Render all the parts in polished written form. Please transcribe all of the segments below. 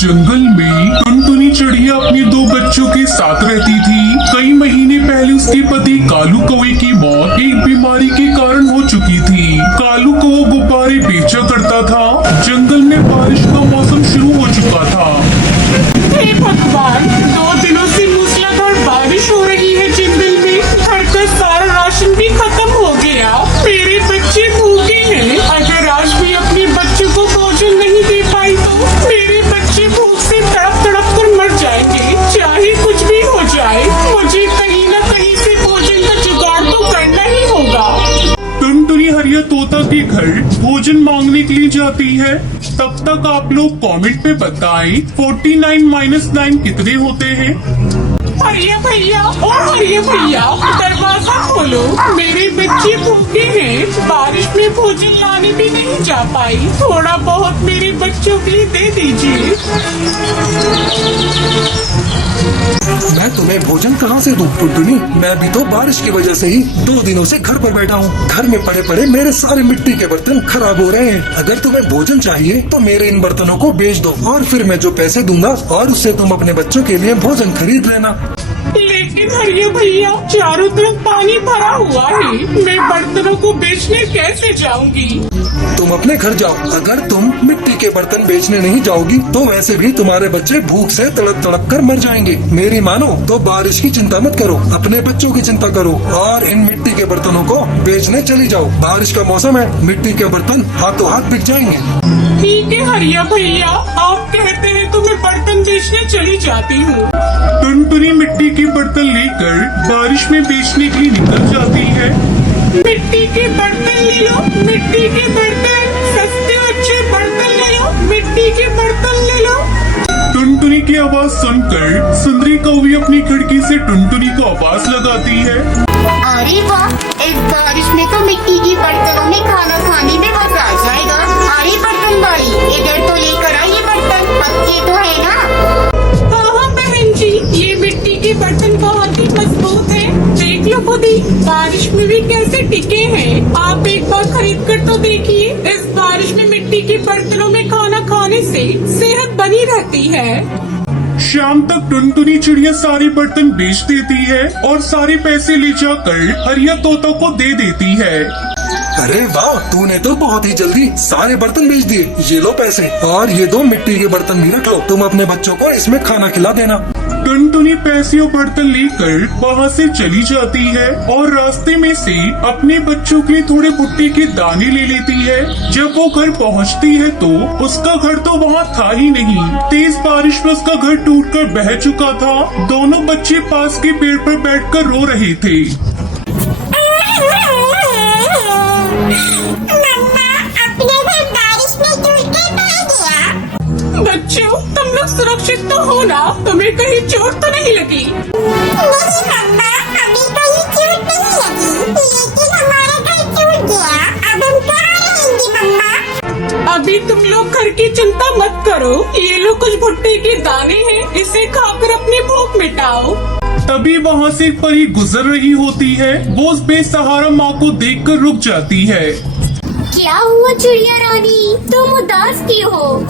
जंगल में टुनटुनी चिड़िया अपने दो बच्चों के साथ रहती थी। कई महीने पहले उसके पति कालू कौवे की मौत एक बीमारी के कारण हो चुकी थी। कालू कौवा गुब्बारे बेचा करता था। जंगल में बारिश का मौसम शुरू हो चुका था। हे भगवान, 2 दिनों से मूसलाधार बारिश हो रही है जंगल में। घर का सारा राशन भी खत्म हो गया। मेरे बच्चे भूखे हैं। अगर आज भी अपने बच्चों को भोजन नहीं दे पाई तो मेरे बच्चे भूख से तड़प तड़प कर मर जाएंगे। चाहे कुछ भी हो जाए, मुझे कहीं न कहीं से भोजन का जुगाड़ तो करना ही होगा। टुनटुनी हरिया तोता के घर भोजन मांगने के लिए जाती है। तब तक आप लोग कमेंट में बताएं 49 - 9 कितने होते हैं। हरिया भैया और हरिया भैया, दरवाजा खोलो। मेरे बच्चे भूखे हैं। बारिश में भोजन लाने भी नहीं जा पाई। थोड़ा बहुत मेरे बच्चों के लिए दे दीजिए। मैं तुम्हें भोजन कहाँ से दूं टुनटुनी? मैं भी तो बारिश की वजह से ही 2 दिनों से घर पर बैठा हूँ। घर में पड़े पड़े मेरे सारे मिट्टी के बर्तन खराब हो रहे हैं। अगर तुम्हें भोजन चाहिए तो मेरे इन बर्तनों को बेच दो और फिर मैं जो पैसे दूंगा और उससे तुम अपने बच्चों के लिए भोजन खरीद लेना। लेकिन हरिया भैया, चारों तरफ पानी भरा हुआ है। मैं बर्तनों को बेचने कैसे जाऊंगी? तुम अपने घर जाओ। अगर तुम मिट्टी के बर्तन बेचने नहीं जाओगी तो वैसे भी तुम्हारे बच्चे भूख से तड़प तड़प कर मर जाएंगे। मेरी मानो तो बारिश की चिंता मत करो, अपने बच्चों की चिंता करो और इन मिट्टी के बर्तनों को बेचने चली जाओ। बारिश का मौसम है, मिट्टी के बर्तन हाथों हाथ बिक जाएंगे। ठीक है हरिया भैया, आप कहते हैं तो मैं बर्तन बेचने चली जाती हूँ। टुनटुनी मिट्टी के बर्तन लेकर बारिश में बेचने के लिए निकल जाती है। मिट्टी के बर्तन ले लो, मिट्टी के बर्तन, सस्ते अच्छे बर्तन ले लो, मिट्टी के बर्तन ले लो। टुनटुनी की आवाज सुनकर सुंदरी कौवी अपनी खिड़की से टुनटुनी को आवाज लगाती है। अरे वाह, इस बारिश में तो मिट्टी की बर्तनों में खाना खाने में मजा आ जाएगा। अरे बर्तन बारी, इधर तो लेकर आइए बर्तन, पक्के तो है ना? हाँ बहन जी, ये मिट्टी के बर्तन बहुत ही मजबूत है। देख लो खुद ही, बारिश में भी कैसे टिके हैं। आप एक बार खरीद कर तो देखिए। इस बारिश में मिट्टी के बर्तनों में खाना खाने से सेहत बनी रहती है। शाम तक टुनटुनी चिड़िया सारे बर्तन बेच देती है और सारे पैसे ले जाकर हरिया तोता को दे देती है। अरे वाह, तूने तो बहुत ही जल्दी सारे बर्तन बेच दिए। ये लो पैसे और ये 2 मिट्टी के बर्तन भी रख लो। तुम अपने बच्चों को इसमें खाना खिला देना। टुनटुनी पैसे और बर्तन लेकर वहाँ से चली जाती है और रास्ते में से अपने बच्चों के लिए थोड़े भुट्टे के दाने ले लेती है। जब वो घर पहुँचती है तो उसका घर तो वहाँ था ही नहीं। तेज बारिश में उसका घर टूटकर बह चुका था। दोनों बच्चे पास के पेड़ पर बैठकर रो रहे थे। बच्चों, तुम लोग सुरक्षित तो हो ना? तुम्हें कहीं चोट तो नहीं लगी? नहीं मम्मा, अभी कहीं चोट नहीं लगी, लेकिन हमारा घर टूट गया। अब हम कहाँ रहेंगे मम्मा? अभी तुम लोग घर की चिंता मत करो। ये लो कुछ भुट्टे के दाने हैं, इसे खाकर अपनी भूख मिटाओ। तभी वहाँ से एक परी गुजर रही होती है। वो उस बेसहारा माँ को देखकर रुक जाती है। क्या हुआ चिड़िया रानी, तुम उदास क्यों हो?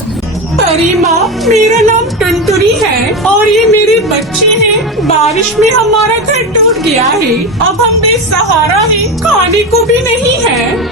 परी माँ, मेरा नाम टुनटुनी है और ये मेरे बच्चे हैं। बारिश में हमारा घर टूट गया है। अब हम बेसहारा हैं, खाने को भी नहीं है।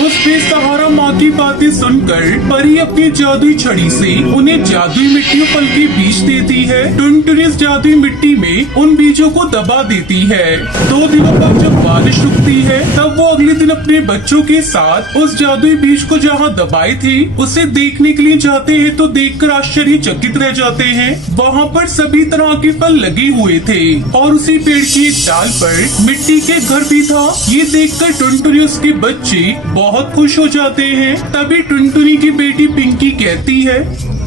उस बेसहारा माँ की बातें सुनकर परी अपनी जादुई छड़ी से उन्हें जादुई मिट्टी फल के बीज देती है। टुनटुनी इस जादुई मिट्टी में उन बीजों को दबा देती है। 2 दिनों बाद जब बारिश रुकती है तब वो अगले दिन अपने बच्चों के साथ उस जादुई बीज को जहाँ दबाए थे उसे देखने के लिए जाते हैं तो देखकर आश्चर्यचकित रह जाते हैं। वहाँ पर सभी तरह के फल लगे हुए थे और उसी पेड़ की एक डाल पर मिट्टी के घर भी था। ये देखकर टुनटुनी उसके बच्चे बहुत खुश हो जाते हैं। तभी टुनटुनी की बेटी पिंकी कहती है,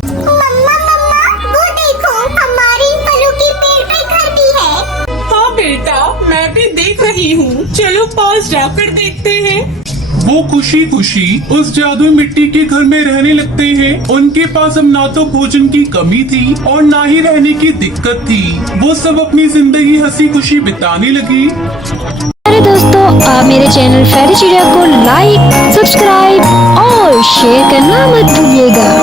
मम्मा वो देखो, हमारे फलों के पेड़ पे घर भी है। हाँ बेटा, मैं भी देख रही हूँ। चलो पास जाकर देखते हैं। वो खुशी खुशी उस जादुई मिट्टी के घर में रहने लगते हैं। उनके पास अब ना तो भोजन की कमी थी और ना ही रहने की दिक्कत थी। वो सब अपनी जिंदगी हंसी खुशी बिताने लगी। अरे दोस्तों, आप मेरे चैनल फेरी चिड़िया को लाइक, सब्सक्राइब और शेयर करना मत भूलिएगा।